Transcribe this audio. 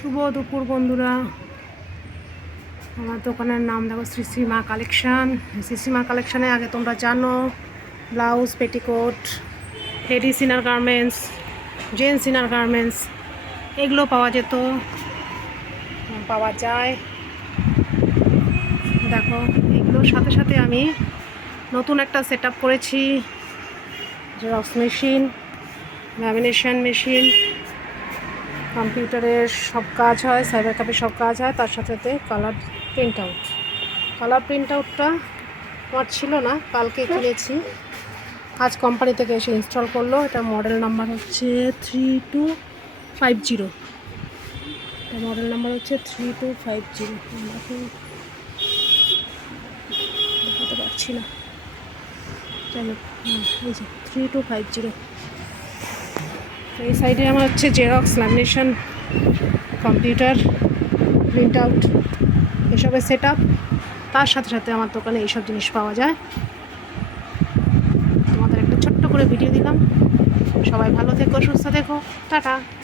শুভ দুপুর বন্ধুরা। আমার দোকানের নাম দেখো শ্রী শ্রী মা কালেকশান। শ্রী শ্রী মা কালেকশানে আগে তোমরা জানো blouse, petticoat, ladies inner garments, gents inner garments এগুলো পাওয়া যেত, পাওয়া যায়। দেখো এগুলোর সাথে সাথে আমি নতুন একটা সেট আপ করেছি, জেরক্স মেশিন, ল্যামিনেশন মেশিন, কম্পিউটারের সব কাজ হয়, সাইবার ক্যাফে সব কাজ হয়, তার সাথে সাথে কালার প্রিন্ট আউটটা আমার ছিল না, কালকে কিনেছি, আজ কোম্পানি থেকে এসে ইনস্টল করলো। এটা মডেল নাম্বার হচ্ছে 3250। এটা মডেল নাম্বার হচ্ছে 3250। দেখাতে পারছি না, যাই হোক এই যে 3250। এই সাইডে আমার হচ্ছে xerox, lamination, computer, print out এসবের সেট আপ। তার সাথে সাথে আমার দোকানে এইসব জিনিস পাওয়া যায়। তোমাদের একটা ছোট্ট করে ভিডিও দিলাম। সবাই ভালো থেকো, সুস্থ থেকো, টাটা।